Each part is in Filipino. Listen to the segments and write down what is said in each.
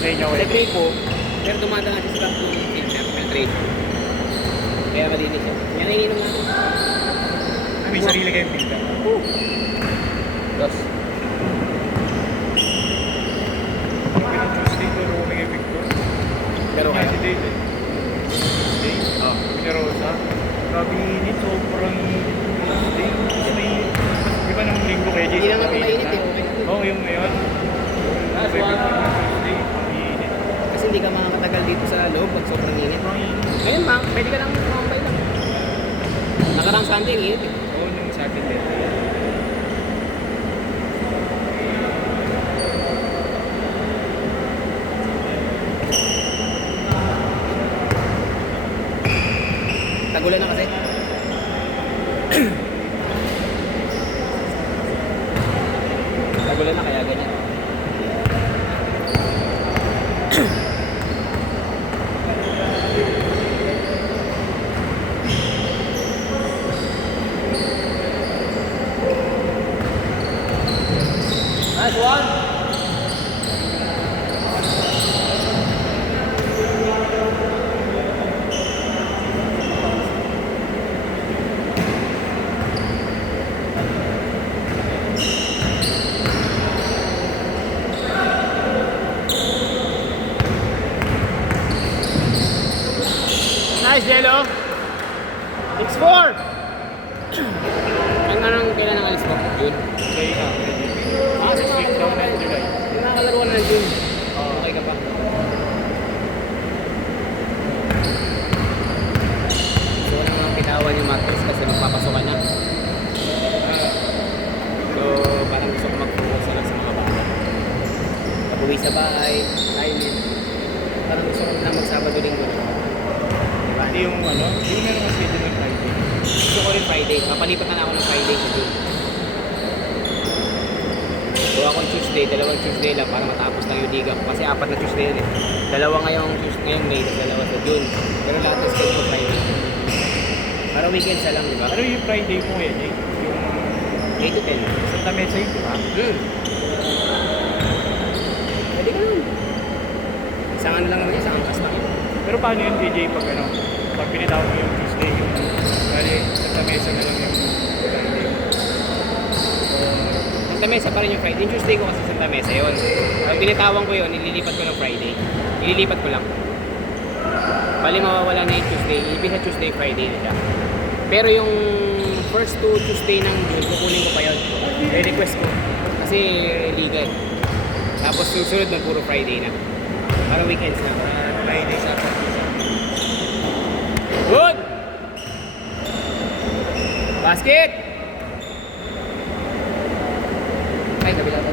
sa inyo Sa kayo. grade po, pero dumadaan natin sa ng filter, filtration. Kaya malinis siya. Yan ang ininom natin. May sarili kayong filter. Dos. Tuesday, turo ko kay Victor. Pero kayo? Tuesday, Tuesday. Oo. Pinerosa. Grabe init, sobrang init. Tuesday. Di ba nung linggo kay Jay? Hindi naman mainit eh, okay na. Oo, yung ngayon. That's Kay why. Victor na Tuesday, ang init. Kasi hindi ka makakatagal dito sa loob pag sobrang init. Ang init. Ngayon ma, pwede ka lang kumambay lang. Nakarang Sunday, ang init eh. Oo, nung sa akin din. Tagulan na kasi. Tagulan na kaya ganyan. Nice one. Nice, Jello. 6-4. Anong kailan ang alis mo? June? Kaya nga, pwede. Ah, sa Next week daw na July. Yung nakakalaro na ng June. Okay ka pa. So, walang mga pitawan yung Marcos kasi magpapasok ka na. So, parang gusto ko mag-focus na lang sa mga bata. Pag-uwi sa bahay, silent. Parang gusto ko lang mag-Sabado-Linggo. Diba? Hindi yung ano, hindi yung meron schedule ng Friday. Gusto ko rin Friday. Papalipat na ako ng Friday sa June. So akong Tuesday, dalawang Tuesday lang para matapos lang yung liga ko. Kasi 4 na Tuesday yun eh. Dalawa ngayong Tuesday, ngayong May, dalawa sa June. Pero lahat ng schedule Friday. Para weekends na lang, di ba? Ano yung Friday mo yan, Jay? Yung 8 to 10. Santa Mesa yun, di ba? Pwede ka nun. Isang ano lang naman yan, isang angkas lang yun. Pero paano yun, DJ, pag ano, pag pinitaw mo yung Tuesday, yung bali, Santa Mesa na lang yung Friday. Santa Mesa pa rin yung Friday. Yung Tuesday ko kasi Santa Mesa yun. Pag binitawan ko yun, nililipat ko ng Friday. Ililipat ko lang. Bali mawawala na yung Tuesday. Ibig sa Tuesday, Friday na siya. Pero yung first 2 Tuesday ng June, kukunin ko pa yun. I-request ko. Kasi legal. Tapos susunod na puro Friday na. Para weekends na. Friday, Saturday, Sunday. Good! Basket! Ay, kabila pa.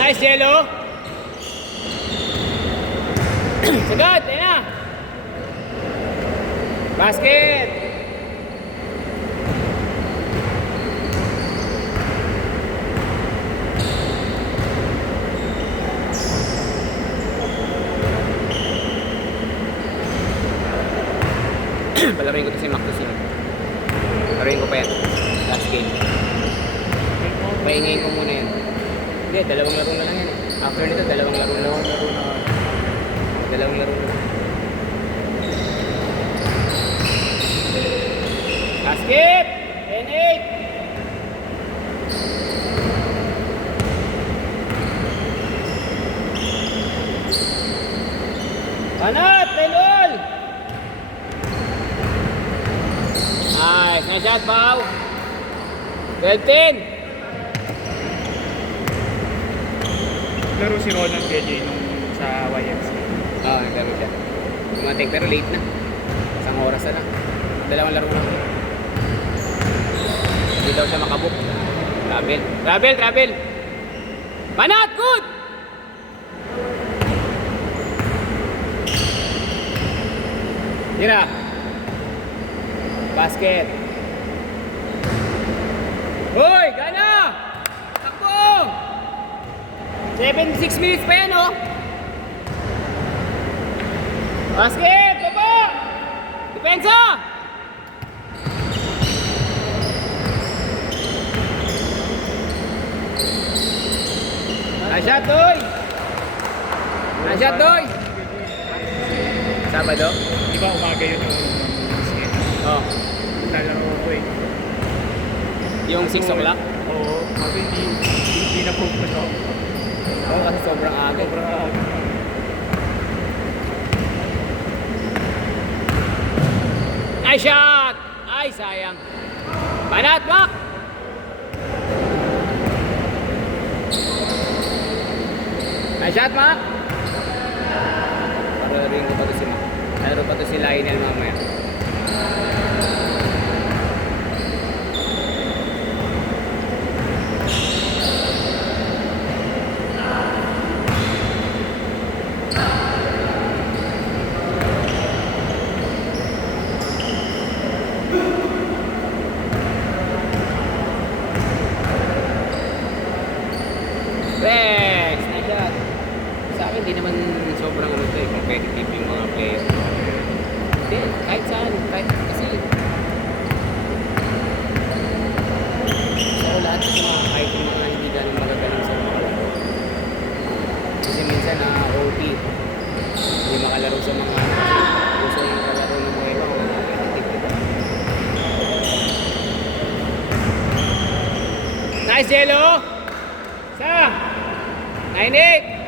Nice, Jello! Sagad! Ayun na! Basket! Palarin ko to si Mactus yun. Palarin ko pa yan. Last game. Pahingayin ko muna yan. Hindi, dalawang laro na lang yan. After nito, dalawang laro na lang. Dalawang laro na lang. Basket! 10-8! Panat! Pelol! Nice! Nice shot, Pao! 12-10! Laro si Ronald KJ nung sa YMC. Oo, naglaro siya. Tumating, pero late na. Isang oras na lang. Dalawang laro na. Hindi daw siya makabook. Travel. Travel, travel! Panat! Good! Tira! Basket! Hoy! Gana! Takbo! 76 minutes pa yan, oh! Basket! Baba! Depensa! Nice shot, Doy! Nice shot, Doy! Sabado? Di ba umaga yun yung basket? Oh. Nalaro ko eh. Yung 6 o'clock? Oo. Kasi hindi na focus ako. Oo, kasi sobrang aga. Sobrang aga. Nice shot! Ay, sayang. Banat, Mac! Nice shot, Mac! Pararing ko pa to si Mac. Laro pa to si Lionel mamaya. Rex! Nice shot! Sa akin, di naman sobrang ano to eh, competitive yung mga player. Hindi, kahit saan, kahit kasi so lahat sa mga kahit yung mga hindi ganun magagaling sa mga laro. Kasi minsan na OT, hindi makalaro sa mga gusto yung kalaro ng mga iba, mga competitive, diba? Nice, Jello! Sa! 9-8!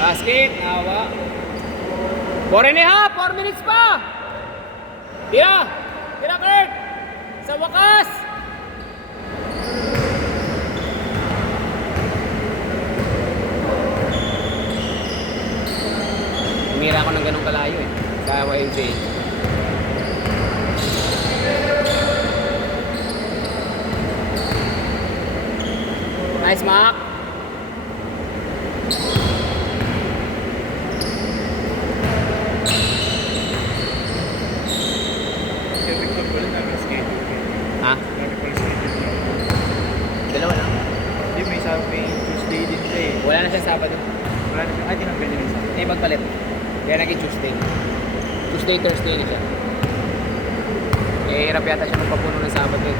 Basket, awa. 4 minutes pa! Tira! Tira, Kurt! Sa wakas! Umira ako ng ganong kalayo eh. Sa YMJ. Nice, Mac! Kaya football na schedule. Ha? Lagi pala schedule. Dalawa lang? Hindi, may Tuesday din siya eh. Wala na siya Sabado. Wala na siya. Ay, tinanggal niya yung Hindi, magpalit. Kaya naging Tuesday. Tuesday, Thursday na siya. Eh, hirap yata siya magpapuno ng Sabado eh.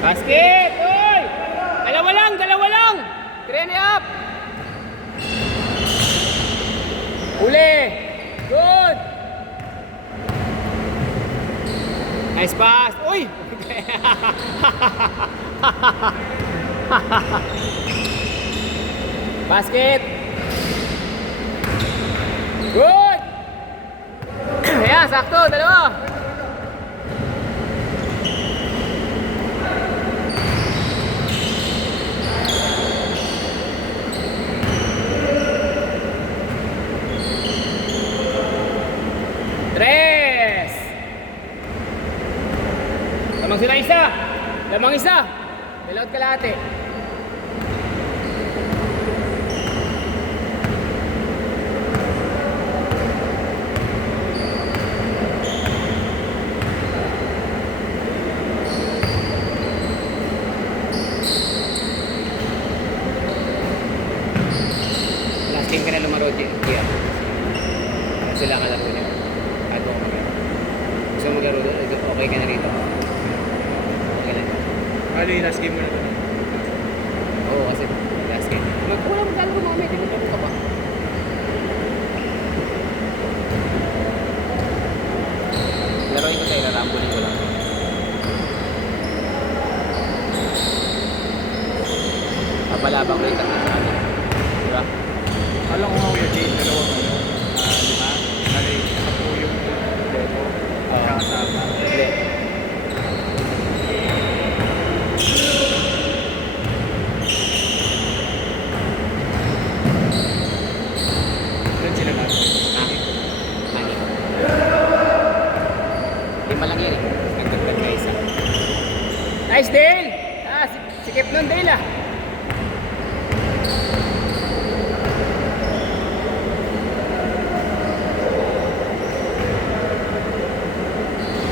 Basket! Uy! Dalawa lang! Dalawa lang! 3 up! Uli! Good! Nice pass! Uy! Basket! Good! Ayan, sakto! Dalawa! Tres! Lamang sila isa! Lamang isa! Bailout kalahati. Last game ka na lumaro, Gia. Sila kalaro niya. Bago ako mag-laro. Gusto mo maglaro doon? Okay ka na rito. Okay lang. Ano yung last game mo na ito? Oo, kasi last game. Wala maglalaro mamaya, di maglaro ka pa. Laruin ko sa'yo, larambulin ko lang. Papalabang ko yung tatlo sa atin. Di ba? Alam ko nga kuya Jay, dalawang ano. Lima. Ano yung ako yung demo. Kasama. Hindi. Doon sila last game. Mani. Lima lang yan eh. Nagdagdag na isa. Nice, Dale! Ah, sikip nun, Dale ah.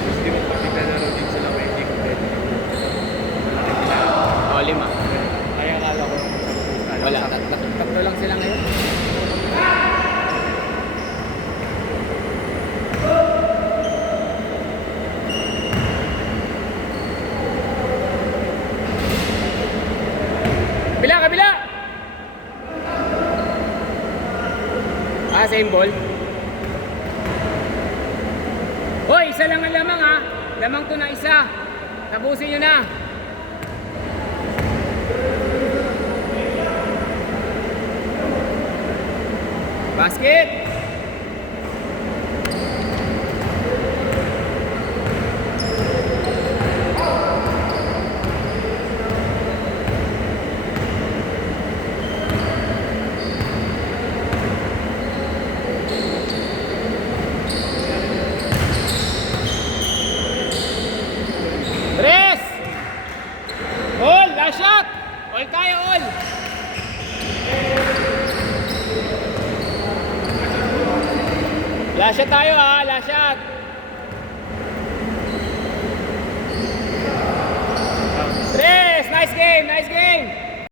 Tapos di mo pag naglalaro din sila may hindi complete. O, 5. Kaya akala ko Kabila, kabila! Same ball. Hoy, isa lang ang lamang ha. Lamang to na isa. Tapusin nyo na. Basket! Tres! All! Last shot! All tayo, all! Last shot tayo ha, last shot! Tres! Nice game, nice game!